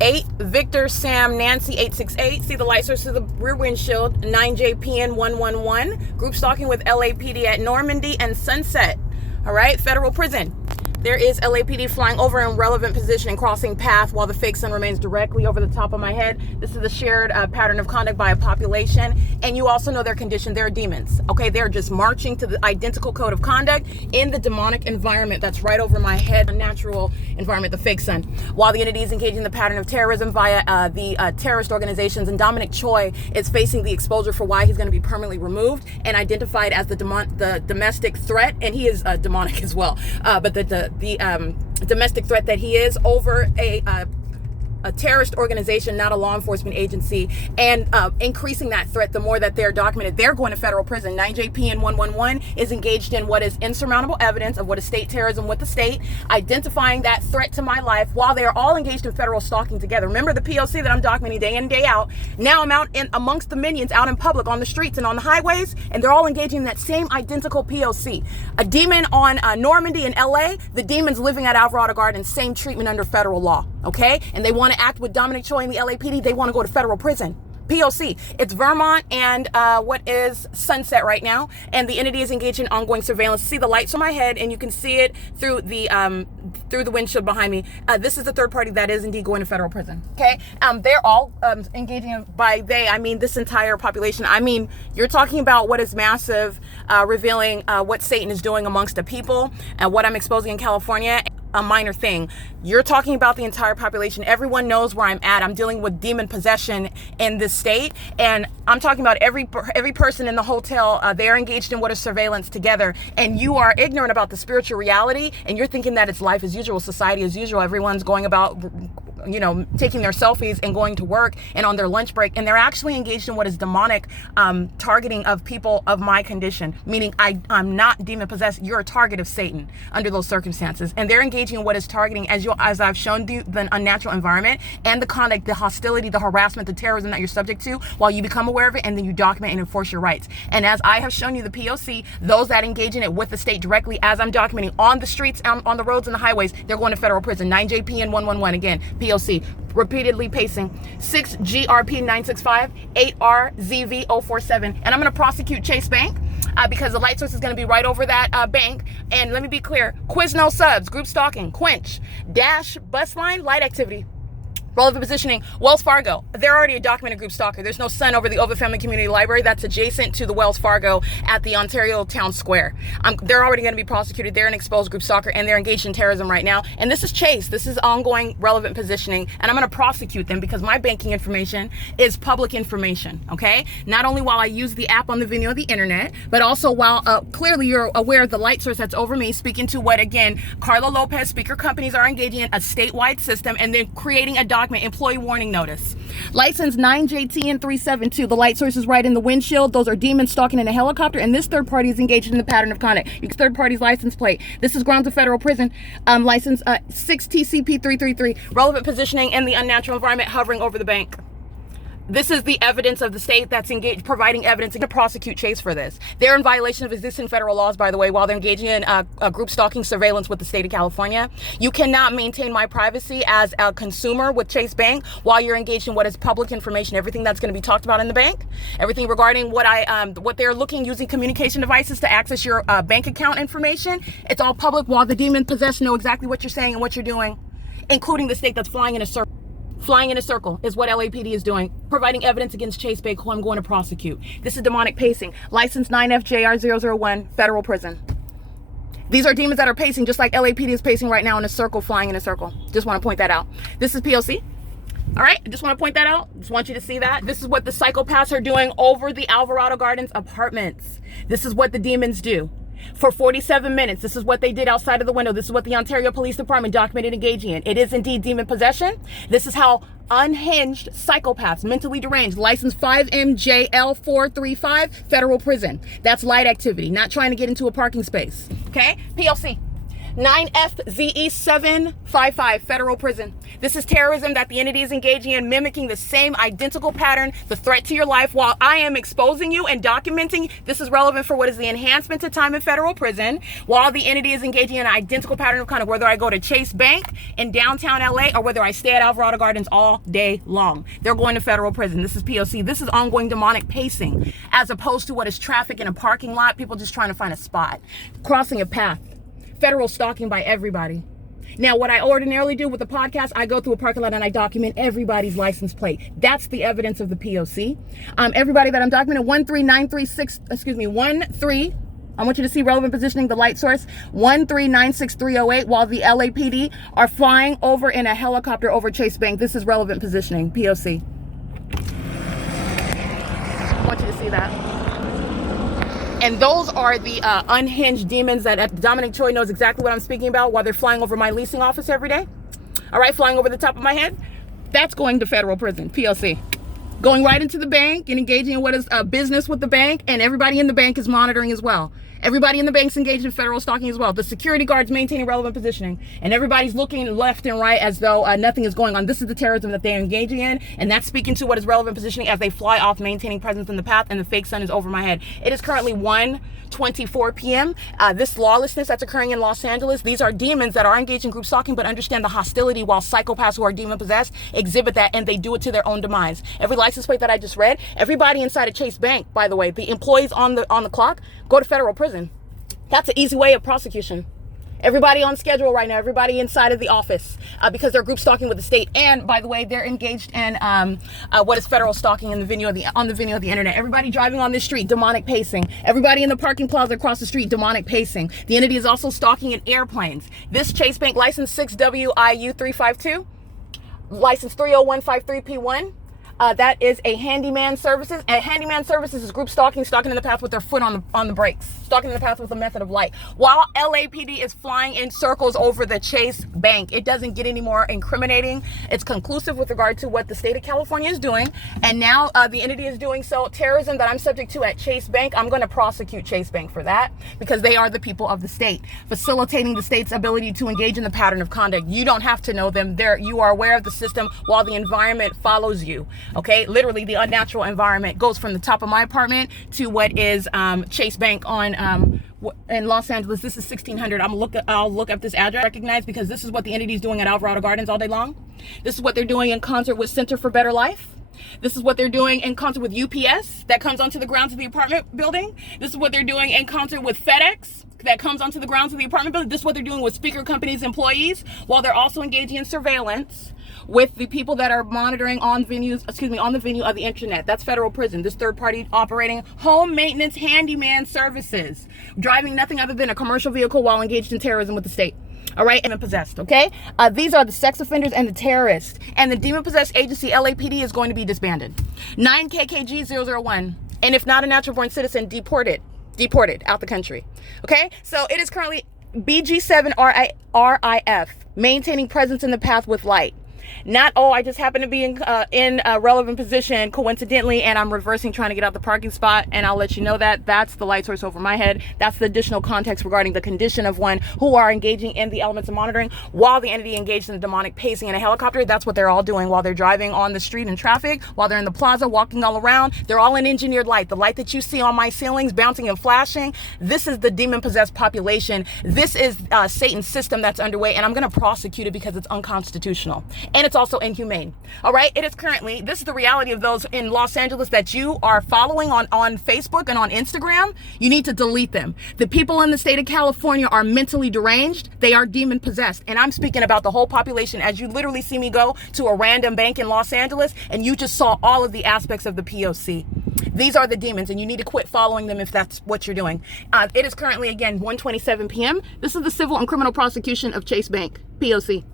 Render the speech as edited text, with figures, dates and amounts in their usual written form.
8 Victor Sam Nancy 868. See the light source of the rear windshield. 9JPN 111. Group stalking with LAPD at Normandy and Sunset. All right, federal prison. There is LAPD flying over in relevant position and crossing path while the fake sun remains directly over the top of my head. This is a shared pattern of conduct by a population. And you also know their condition. They're demons. Okay, they're just marching to the identical code of conduct in the demonic environment that's right over my head, a natural environment, the fake sun. While the entity is engaging the pattern of terrorism via the terrorist organizations, and DOMINIC CHOI is facing the exposure for why he's going to be permanently removed and identified as the domestic threat, and he is demonic as well. But the domestic threat that he is over a terrorist organization, not a law enforcement agency, and increasing that threat the more that they're documented. They're going to federal prison. 9JPN 111 is engaged in what is insurmountable evidence of what is state terrorism with the state, identifying that threat to my life while they are all engaged in federal stalking together. Remember the P.O.C. that I'm documenting day in, day out. Now I'm out in amongst the minions, out in public, on the streets and on the highways, and they're all engaging in that same identical P.O.C. A demon on Normandy in LA, the demons living at Alvarado Gardens, same treatment under federal law, okay? And they want to act with DOMINIC CHOI and the LAPD, they want to go to federal prison. P.O.C. It's Vermont and what is Sunset right now, and the entity is engaged in ongoing surveillance. See the lights on my head, and you can see it through the windshield behind me. This is the third party that is indeed going to federal prison. Okay, they're all engaging. By they, I mean this entire population. I mean, you're talking about what is massive, revealing what Satan is doing amongst the people and what I'm exposing in California. A minor thing. You're talking about the entire population. Everyone knows where I'm at. I'm dealing with demon possession in this state, and I'm talking about every person in the hotel. They're engaged in what is surveillance together, and you are ignorant about the spiritual reality, and you're thinking that it's life as usual, society as usual. Everyone's going about, you know, taking their selfies and going to work and on their lunch break, and they're actually engaged in what is demonic targeting of people of my condition, meaning I'm not demon possessed. You're a target of Satan under those circumstances, and they're engaging in what is targeting, as I've shown you, the unnatural environment and the conduct, the hostility, the harassment, the terrorism that you're subject to while you become aware of it, and then you document and enforce your rights. And as I have shown you the P.O.C., those that engage in it with the state directly, as I'm documenting on the streets, on the roads and the highways, they're going to federal prison. 9JPN 111 again, P.O.C. repeatedly pacing. 6GRP 965 8RZV 047, and I'm going to prosecute Chase Bank. Because the light source is going to be right over that bank. And let me be clear, Quizno subs, group stalking, Quench, Dash, bus line, light activity, relevant positioning, Wells Fargo. They're already a documented group stalker. There's no sun over the Ovid Family Community Library. That's adjacent to the Wells Fargo at the Ontario Town Square. They're already going to be prosecuted. They're an exposed group stalker, and they're engaged in terrorism right now. And this is Chase. This is ongoing relevant positioning, and I'm going to prosecute them because my banking information is public information, okay? Not only while I use the app on the video of the internet, but also while clearly you're aware of the light source that's over me, speaking to what, again, Carlo Lopez speaker companies are engaging in a statewide system, and then creating a document, employee warning notice. License 9JTN 372. The light source is right in the windshield. Those are demons stalking in a helicopter, and this third party is engaged in the pattern of conduct. Use third party's license plate. This is grounds of federal prison. License 6TCP 333. Relevant positioning in the unnatural environment, hovering over the bank. This is the evidence of the state that's engaged, providing evidence to prosecute Chase for this. They're in violation of existing federal laws, by the way, while they're engaging in group stalking surveillance with the state of California. You cannot maintain my privacy as a consumer with Chase Bank while you're engaged in what is public information. Everything that's going to be talked about in the bank, everything regarding what they're looking, using communication devices to access your bank account information. It's all public while the demon possessed know exactly what you're saying and what you're doing, including the state that's flying in a circle. Flying in a circle is what LAPD is doing, providing evidence against Chase Bank, who I'm going to prosecute. This is demonic pacing. License 9FJR001, federal prison. These are demons that are pacing just like LAPD is pacing right now in a circle, flying in a circle. Just want to point that out. This is P.O.C. All right, I just want to point that out. Just want you to see that. This is what the psychopaths are doing over the Alvarado Gardens apartments. This is what the demons do. For 47 minutes, this is what they did outside of the window. This is what the Ontario Police Department documented engaging in. It is indeed demon possession. This is how unhinged psychopaths, mentally deranged, license 5MJL435, federal prison. That's light activity, not trying to get into a parking space. Okay? P.O.C. 9FZE755, federal prison. This is terrorism that the entity is engaging in, mimicking the same identical pattern, the threat to your life, while I am exposing you and documenting. This is relevant for what is the enhancement to time in federal prison, while the entity is engaging in an identical pattern of kind of whether I go to Chase Bank in downtown LA or whether I stay at Alvarado Gardens all day long. They're going to federal prison. This is P.O.C. This is ongoing demonic pacing, as opposed to what is traffic in a parking lot, people just trying to find a spot, crossing a path. Federal stalking by everybody. Now, what I ordinarily do with the podcast, I go through a parking lot and I document everybody's license plate. That's the evidence of the P.O.C. Everybody that I'm documenting, 13, I want you to see relevant positioning, the light source, 1396308, while the LAPD are flying over in a helicopter over Chase Bank. This is relevant positioning, P.O.C. I want you to see that. And those are the unhinged demons that Dominic Choi knows exactly what I'm speaking about while they're flying over my leasing office every day. All right, flying over the top of my head. That's going to federal prison, P.O.C. Going right into the bank and engaging in what is business with the bank, and everybody in the bank is monitoring as well. Everybody in the bank's engaged in federal stalking as well. The security guards maintaining relevant positioning, and everybody's looking left and right as though nothing is going on. This is the terrorism that they're engaging in, and that's speaking to what is relevant positioning as they fly off, maintaining presence in the path, and the fake sun is over my head. It is currently 1:24 p.m. This lawlessness that's occurring in Los Angeles, these are demons that are engaged in group stalking but understand the hostility, while psychopaths who are demon possessed exhibit that, and they do it to their own demise. Every license plate that I just read, everybody inside of Chase Bank, by the way, the employees on the clock, go to federal prison. That's an easy way of prosecution. Everybody on schedule right now, everybody inside of the office, because they're group stalking with the state. And by the way, they're engaged in what is federal stalking in the venue of the internet. Everybody driving on this street, demonic pacing. Everybody in the parking plaza across the street, demonic pacing. The entity is also stalking in airplanes. This Chase Bank license 6WIU352, license 30153P1. That is a handyman services. And handyman services is group stalking in the path with their foot on the brakes, stalking in the path with a method of light, while LAPD is flying in circles over the Chase Bank. It doesn't get any more incriminating. It's conclusive with regard to what the state of California is doing, and now the entity is doing so. Terrorism that I'm subject to at Chase Bank, I'm going to prosecute Chase Bank for that, because they are the people of the state, facilitating the state's ability to engage in the pattern of conduct. You don't have to know them. You are aware of the system while the environment follows you. Okay, literally the unnatural environment goes from the top of my apartment to what is Chase Bank on in Los Angeles. This is 1600. I'll look up this address, recognize, because this is what the entity is doing at Alvarado Gardens all day long. This is what they're doing in concert with Center for Better Life. This is what they're doing in concert with UPS that comes onto the grounds of the apartment building. This is what they're doing in concert with FedEx that comes onto the grounds of the apartment building. This is what they're doing with speaker companies' employees, while they're also engaging in surveillance with the people that are monitoring on the venue of the internet. That's federal prison. This third party operating home maintenance handyman services, driving nothing other than a commercial vehicle while engaged in terrorism with the state. All right, and possessed. Okay, these are the sex offenders and the terrorists, and the demon possessed agency LAPD is going to be disbanded. 9KKG001, and if not a natural born citizen, deported out the country. Okay, so it is currently BG7RIF, maintaining presence in the path with light. Not, oh, I just happen to be in a relevant position coincidentally, and I'm reversing trying to get out the parking spot, and I'll let you know that that's the light source over my head. That's the additional context regarding the condition of one who are engaging in the elements of monitoring while the entity engaged in the demonic pacing in a helicopter. That's what they're all doing while they're driving on the street in traffic, while they're in the plaza, walking all around. They're all in engineered light. The light that you see on my ceilings bouncing and flashing, this is the demon-possessed population. This is Satan's system that's underway, and I'm going to prosecute it because it's unconstitutional. And it's also inhumane. All right, it is currently, this is the reality of those in Los Angeles that you are following on Facebook and on Instagram. You need to delete them. The people in the state of California are mentally deranged. They are demon possessed, and I'm speaking about the whole population. As you literally see me go to a random bank in Los Angeles, and you just saw all of the aspects of the P.O.C. These are the demons, and you need to quit following them if that's what you're doing. It is currently, again, 1:27 p.m. This is the civil and criminal prosecution of Chase Bank, P.O.C.